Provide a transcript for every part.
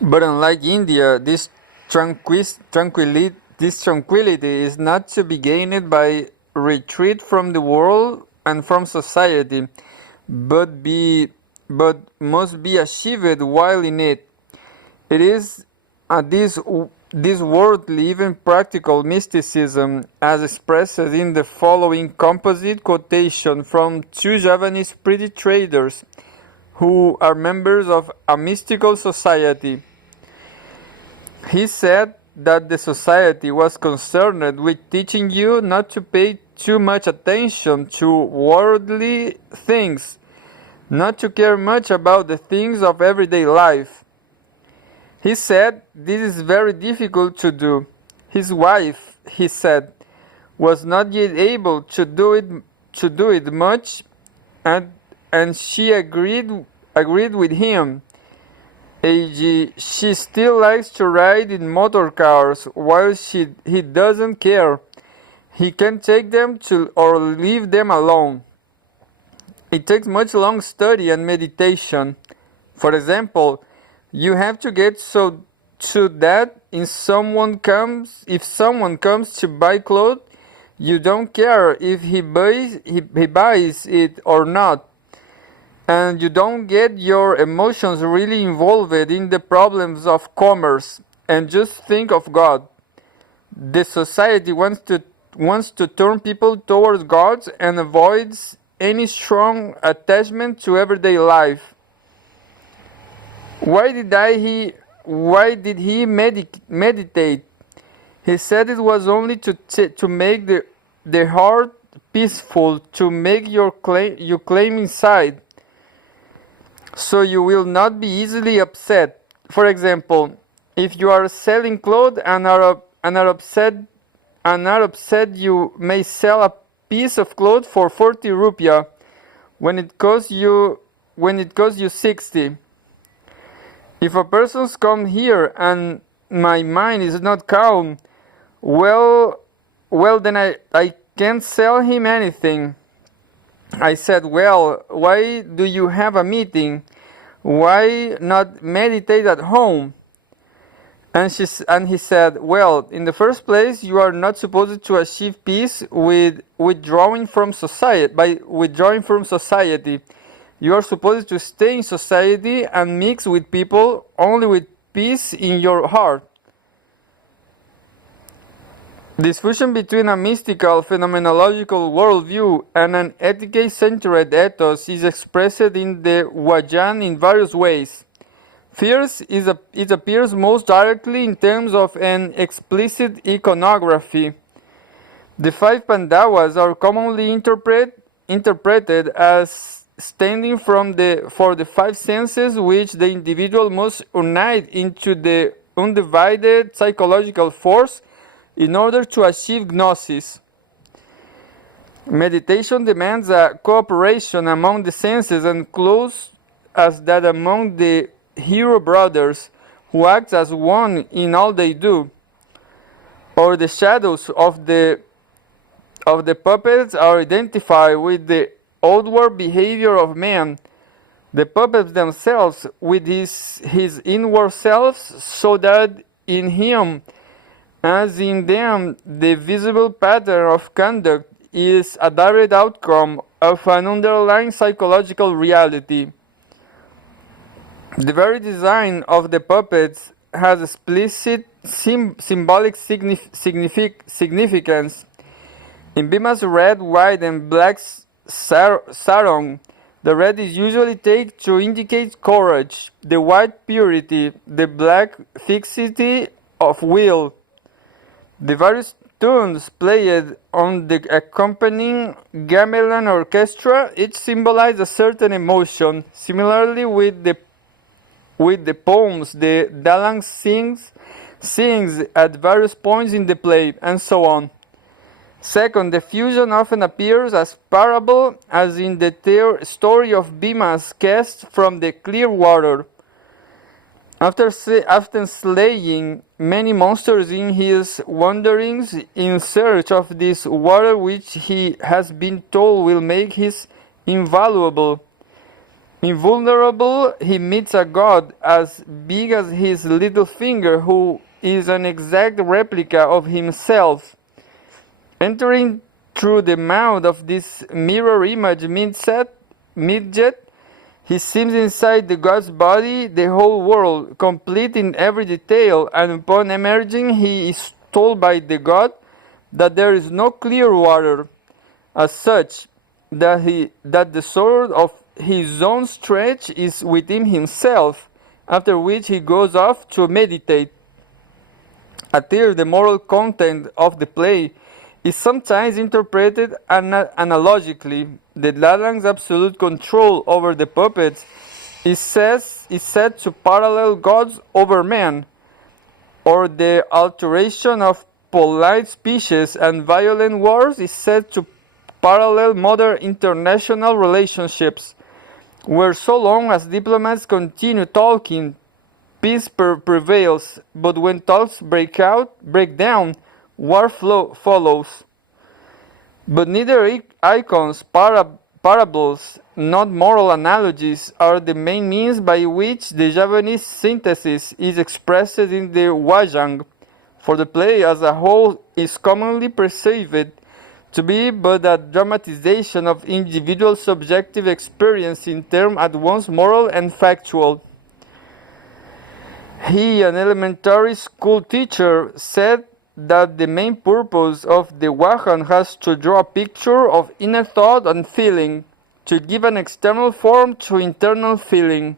But unlike India, this tranquility is not to be gained by retreat from the world and from society, but be but must be achieved while in it. It is this worldly, even practical mysticism, as expressed in the following composite quotation from two Javanese pretty traders who are members of a mystical society. He said that the society was concerned with teaching you not to pay too much attention to worldly things, not to care much about the things of everyday life. He said this is very difficult to do. His wife, he said, was not yet able to do it much, and she agreed with him. She still likes to ride in motor cars while he doesn't care. He can take them to or leave them alone. It takes much long study and meditation. For example, you have to get so that if someone comes to buy clothes, you don't care if he buys it or not. And you don't get your emotions really involved in the problems of commerce and just think of God. The society wants to turn people towards God and avoids any strong attachment to everyday life. Why did he meditate? He said it was only to make the heart peaceful, to make you claim inside, so you will not be easily upset. For example, if you are selling clothes and are upset, you may sell a piece of cloth for 40 rupiah when it costs you 60. If a person's come here and my mind is not calm, well then I can't sell him anything. I said, well, why do you have a meeting? Why not meditate at home? And he said, well, in the first place, you are not supposed to achieve peace with withdrawing from society. By withdrawing from society, you are supposed to stay in society and mix with people only with peace in your heart. This fusion between a mystical, phenomenological worldview and an etiquette-centered ethos is expressed in the Vajan in various ways. First, it appears most directly in terms of an explicit iconography. The five Pandavas are commonly interpreted as standing for the five senses which the individual must unite into the undivided psychological force in order to achieve gnosis. Meditation demands a cooperation among the senses and close as that among the hero brothers who act as one in all they do. Or the shadows of the puppets are identified with the outward behavior of man, the puppets themselves with his inward selves, so that in him as in them, the visible pattern of conduct is a direct outcome of an underlying psychological reality. The very design of the puppets has explicit symbolic significance. In Bhima's red, white, and black sarong, the red is usually taken to indicate courage, the white purity, the black fixity of will. The various tunes played on the accompanying gamelan orchestra each symbolize a certain emotion. Similarly, with the poems, the Dalang sings at various points in the play, and so on. Second, the fusion often appears as parable, as in the story of Bhima's cast from the clear water. After slaying many monsters in his wanderings in search of this water which he has been told will make his invaluable, Invulnerable, he meets a god as big as his little finger, who is an exact replica of himself. Entering through the mouth of this mirror image midget, he sees inside the god's body the whole world, complete in every detail, and upon emerging he is told by the god that there is no clear water as such, that the sword of his own stretch is within himself, after which he goes off to meditate. Here the moral content of the play is sometimes interpreted analogically. The Lalang's absolute control over the puppets is said to parallel gods over men, or the alteration of polite speeches and violent wars is said to parallel modern international relationships, where so long as diplomats continue talking, peace prevails, but when talks break down, war follows. But neither icons, parables, not moral analogies, are the main means by which the Javanese synthesis is expressed in the Wayang, for the play as a whole is commonly perceived to be but a dramatization of individual subjective experience in terms at once moral and factual. He, an elementary school teacher, said that the main purpose of the Wayang has to draw a picture of inner thought and feeling, to give an external form to internal feeling.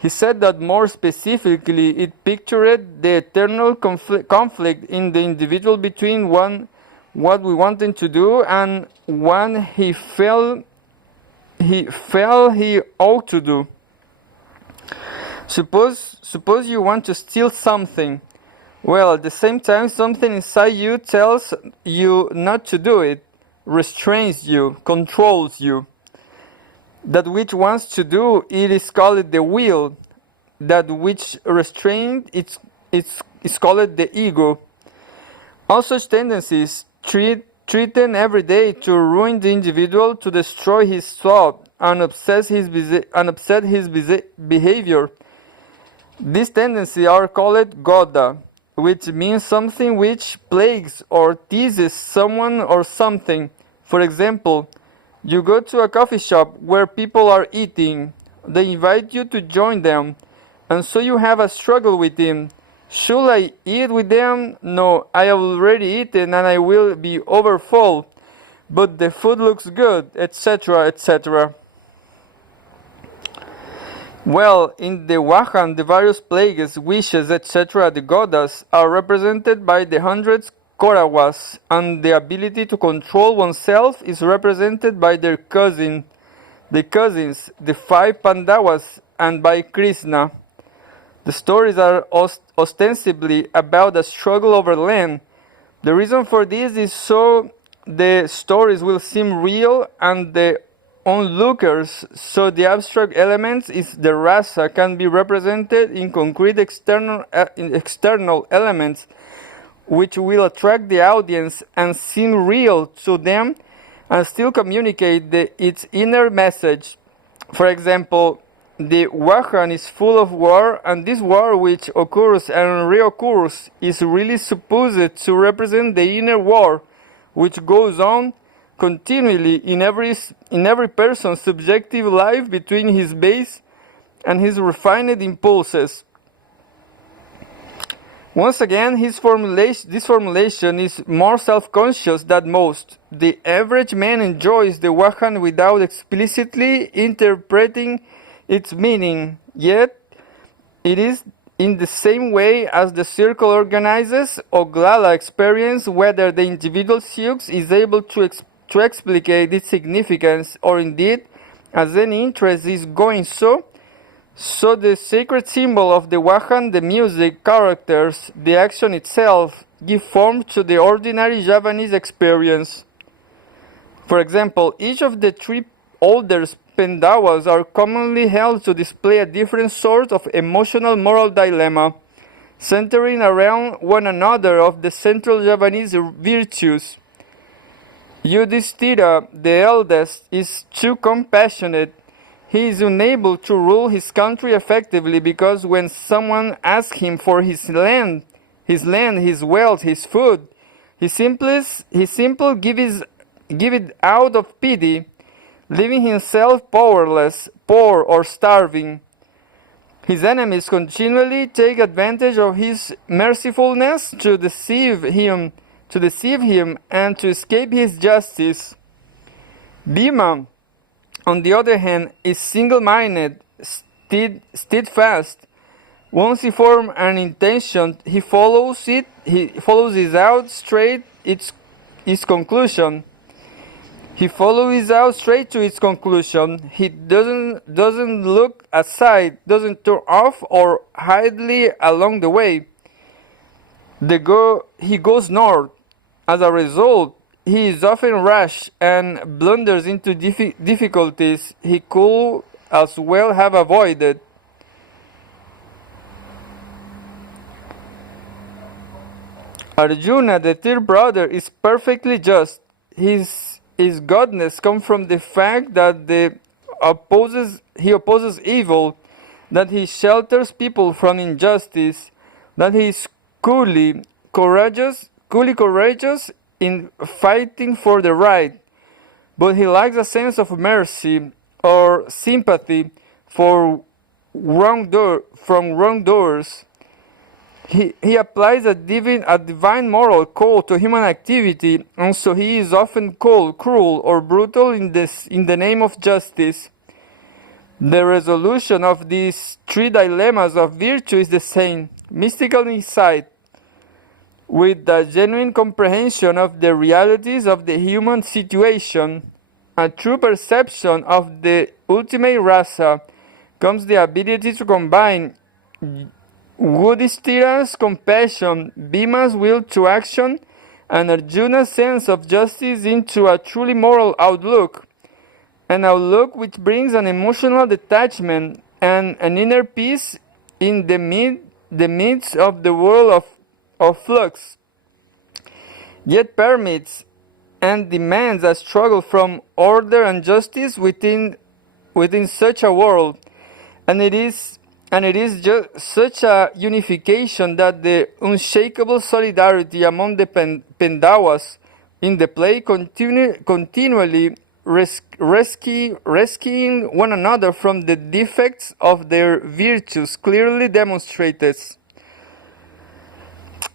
He said that more specifically it pictured the eternal conflict in the individual between what we wanted to do and what he felt he ought to do. Suppose you want to steal something. Well, at the same time, something inside you tells you not to do it, restrains you, controls you. That which wants to do it is called the will. That which restrained it's called the ego. All such tendencies threaten every day to ruin the individual, to destroy his thought, and upset his behavior. These tendencies are called goda, which means something which plagues or teases someone or something. For example, you go to a coffee shop where people are eating. They invite you to join them, and so you have a struggle with them. Should I eat with them? No, I have already eaten and I will be overfull. But the food looks good, etc., etc. Well, in the Wayang, the various plagues, wishes, etc., the godas, are represented by the hundreds Korawas, and the ability to control oneself is represented by their cousins, the 5 Pandavas, and by Krishna. The stories are ostensibly about a struggle over land. The reason for this is so the stories will seem real and the onlookers, so the abstract elements is the rasa can be represented in concrete external elements which will attract the audience and seem real to them and still communicate its inner message. For example, the Wayang is full of war, and this war which occurs and reoccurs is really supposed to represent the inner war, which goes on continually in every person's subjective life between his base and his refined impulses. Once again, this formulation is more self-conscious than most. The average man enjoys the Wayang without explicitly interpreting its meaning, yet it is in the same way as the circle organizes Oglala experience, whether the individual Sioux is able to explicate its significance, or indeed, as any interest is going so the sacred symbol of the Wayang, the music, characters, the action itself, give form to the ordinary Javanese experience. For example, each of the 3 older Pandavas are commonly held to display a different sort of emotional moral dilemma, centering around one another of the central Javanese virtues. Yudhishthira, the eldest, is too compassionate. He is unable to rule his country effectively because when someone asks him for his land, his wealth, his food, he simply gives it out of pity, leaving himself powerless, poor, or starving. His enemies continually take advantage of his mercifulness to deceive him and to escape his justice. Bhima, on the other hand, is single-minded, steadfast. Once he forms an intention, he follows it out straight its conclusion. He follows out straight to its conclusion. He doesn't look aside, doesn't turn off or idly along the way. He goes north. As a result, he is often rash and blunders into difficulties he could as well have avoided. Arjuna, the third brother, is perfectly just. His godness comes from the fact that he opposes evil, that he shelters people from injustice, that he is coolly courageous in fighting for the right, but he lacks a sense of mercy or sympathy for wrongdoers. He applies a divine moral code to human activity, and so he is often called cruel or brutal in the name of justice. The resolution of these three dilemmas of virtue is the same: mystical insight, with the genuine comprehension of the realities of the human situation, a true perception of the ultimate rasa, comes the ability to combine Yudhishthira's compassion, Bhima's will to action, and Arjuna's sense of justice into a truly moral outlook, an outlook which brings an emotional detachment and an inner peace in the midst of the world of flux, yet permits and demands a struggle from order and justice within such a world, and it is just such a unification that the unshakable solidarity among the Pandavas in the play continually rescuing one another from the defects of their virtues clearly demonstrates.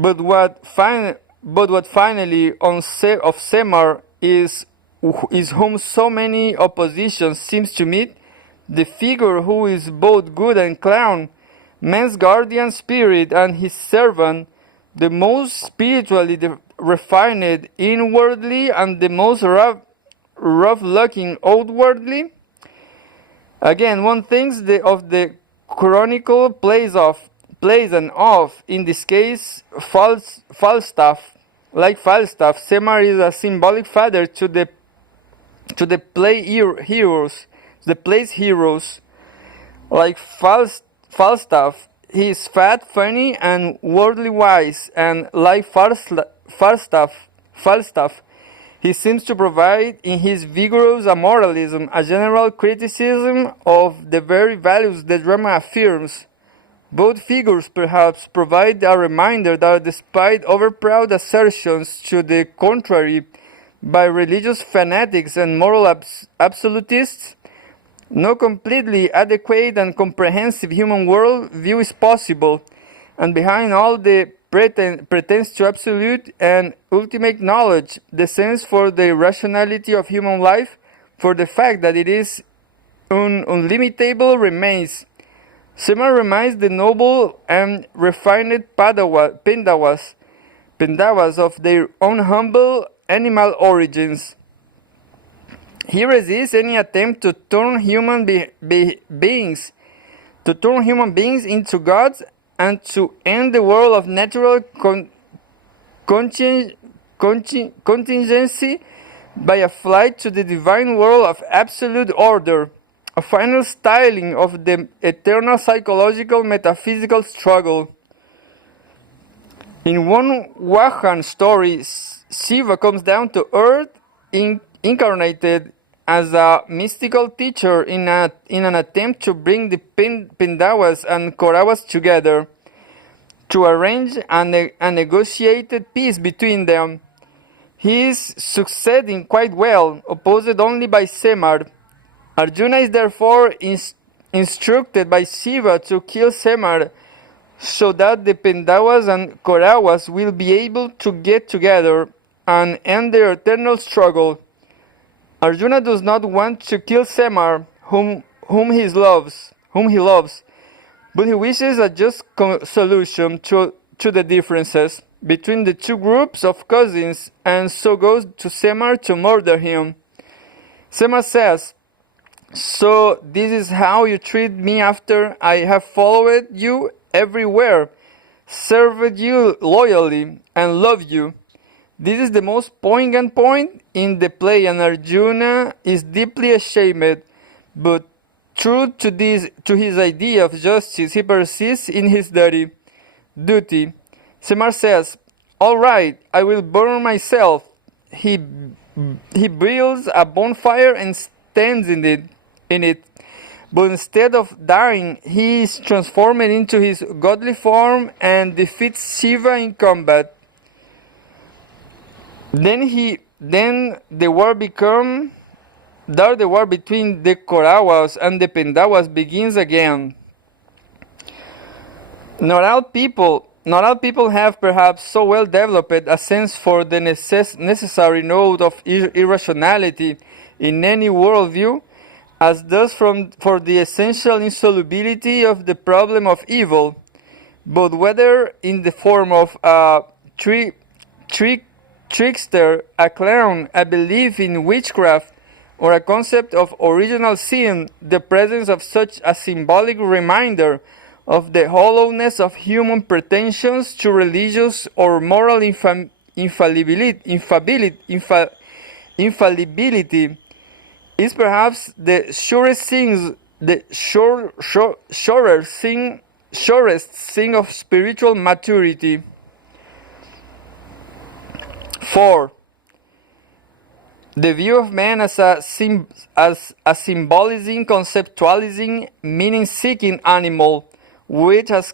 But what finally of Semar is whom so many oppositions seems to meet, the figure who is both good and clown, man's guardian spirit and his servant, the most spiritually refined inwardly and the most rough-looking outwardly. Again, one thinks of the chronicle plays and off, in this case, Falstaff. Like Falstaff, Semar is a symbolic father to the play's heroes. Like Falstaff, he is fat, funny, and worldly wise, and like Falstaff, he seems to provide in his vigorous amoralism a general criticism of the very values the drama affirms. Both figures perhaps provide a reminder that despite overproud assertions to the contrary by religious fanatics and moral absolutists, no completely adequate and comprehensive human world view is possible, and behind all the pretense to absolute and ultimate knowledge, the sense for the rationality of human life, for the fact that it is unlimitable, remains. Semar reminds the noble and refined Pandavas of their own humble animal origins. He resists any attempt to turn human beings into gods and to end the world of natural contingency by a flight to the divine world of absolute order, a final styling of the eternal psychological metaphysical struggle. In one Vahan story, Shiva comes down to earth incarnated as a mystical teacher in an attempt to bring the Pandawas and Kauravas together, to arrange a negotiated peace between them. He is succeeding quite well, opposed only by Semar. Arjuna is therefore instructed by Shiva to kill Semar, so that the Pandawas and Kauravas will be able to get together and end their eternal struggle. Arjuna does not want to kill Semar, whom he loves, but he wishes a just solution to the differences between the two groups of cousins, and so goes to Semar to murder him. Semar says, "So this is how you treat me after I have followed you everywhere, served you loyally, and loved you." This is the most poignant point in the play, and Arjuna is deeply ashamed, but true to his idea of justice, he persists in his duty. Semar says, "All right, I will burn myself." He builds a bonfire and stands in it. But instead of dying, he is transformed into his godly form and defeats Shiva in combat. Then the war between the Kauravas and the Pandawas begins again. Not all people have perhaps so well developed a sense for the necessary note of irrationality in any worldview as does for the essential insolubility of the problem of evil, but whether in the form of a trickster, a clown, a belief in witchcraft, or a concept of original sin, the presence of such a symbolic reminder of the hollowness of human pretensions to religious or moral infallibility is perhaps the surest thing of spiritual maturity. 4. The view of man as a symbolizing, conceptualizing, meaning-seeking animal, which has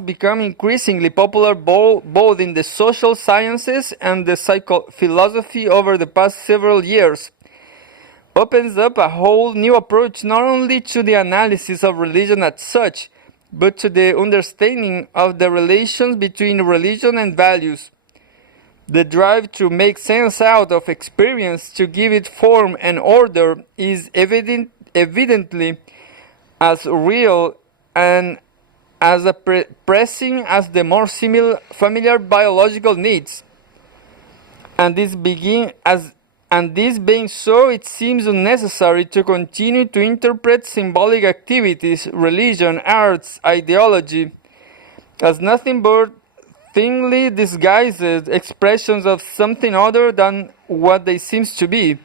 become increasingly popular both in the social sciences and the philosophy over the past several years, opens up a whole new approach not only to the analysis of religion as such, but to the understanding of the relations between religion and values. The drive to make sense out of experience, to give it form and order, is evidently as real and as pressing as the more familiar biological needs. And this being so, it seems unnecessary to continue to interpret symbolic activities, religion, arts, ideology, as nothing but thinly disguised expressions of something other than what they seem to be,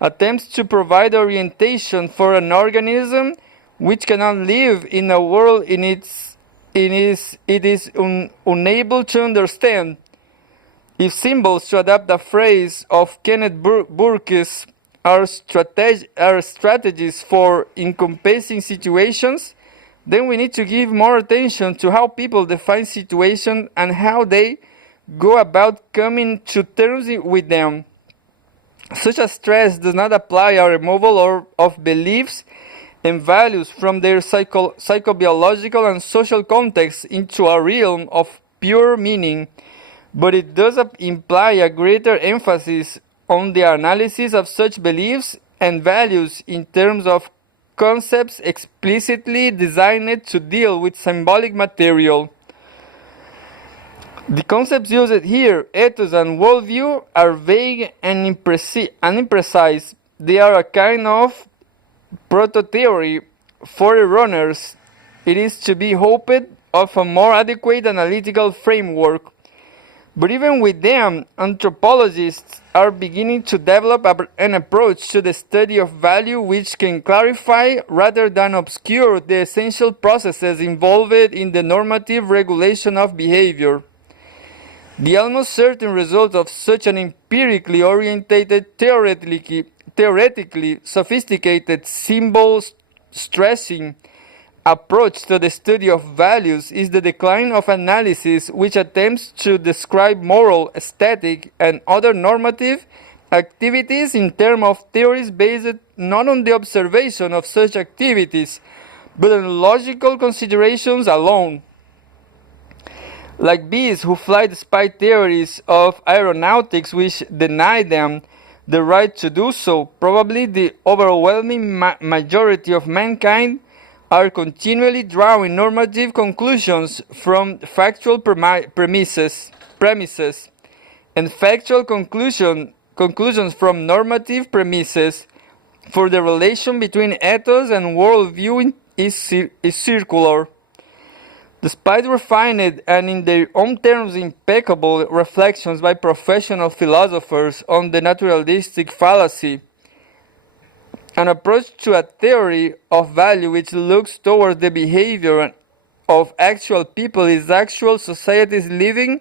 attempts to provide orientation for an organism which cannot live in a world it is unable to understand. If symbols, to adapt a phrase of Kenneth Burke's, are strategies for encompassing situations, then we need to give more attention to how people define situations and how they go about coming to terms with them. Such a stress does not apply a removal of beliefs and values from their psychobiological and social context into a realm of pure meaning, but it does imply a greater emphasis on the analysis of such beliefs and values in terms of concepts explicitly designed to deal with symbolic material. The concepts used here, ethos and worldview, are vague and imprecise. They are a kind of proto-theory forerunners. It is to be hoped of a more adequate analytical framework. But even with them, anthropologists are beginning to develop an approach to the study of value which can clarify rather than obscure the essential processes involved in the normative regulation of behavior. The almost certain result of such an empirically orientated, theoretically sophisticated symbol stressing approach to the study of values is the decline of analysis which attempts to describe moral, aesthetic, and other normative activities in terms of theories based not on the observation of such activities, but on logical considerations alone. Like bees who fly despite theories of aeronautics which deny them the right to do so, probably the overwhelming majority of mankind are continually drawing normative conclusions from factual premises, and factual conclusions from normative premises, for the relation between ethos and worldview is circular. Despite refined and in their own terms impeccable reflections by professional philosophers on the naturalistic fallacy, an approach to a theory of value which looks towards the behavior of actual people is actual societies living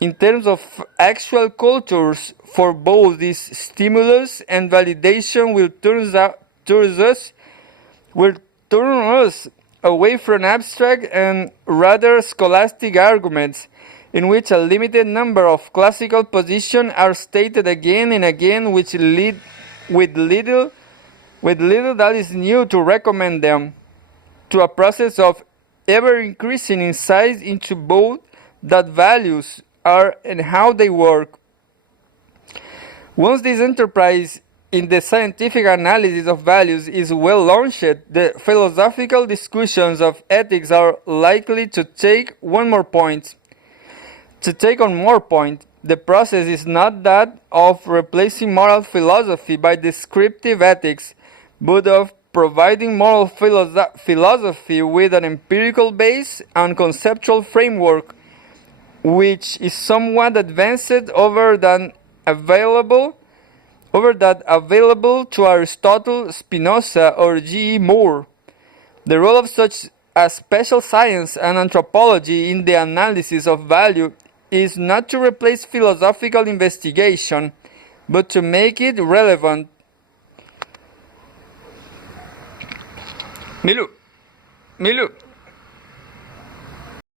in terms of actual cultures for both this stimulus and validation will turn us away from abstract and rather scholastic arguments in which a limited number of classical positions are stated again and again which lead with little that is new to recommend them to a process of ever increasing insight into both that values are and how they work. Once this enterprise in the scientific analysis of values is well launched, the philosophical discussions of ethics are likely to take on more point. The process is not that of replacing moral philosophy by descriptive ethics, but of providing moral philosophy with an empirical base and conceptual framework which is somewhat advanced over that available to Aristotle, Spinoza, or G. E. Moore. The role of such a special science and anthropology in the analysis of value is not to replace philosophical investigation, but to make it relevant. Milu.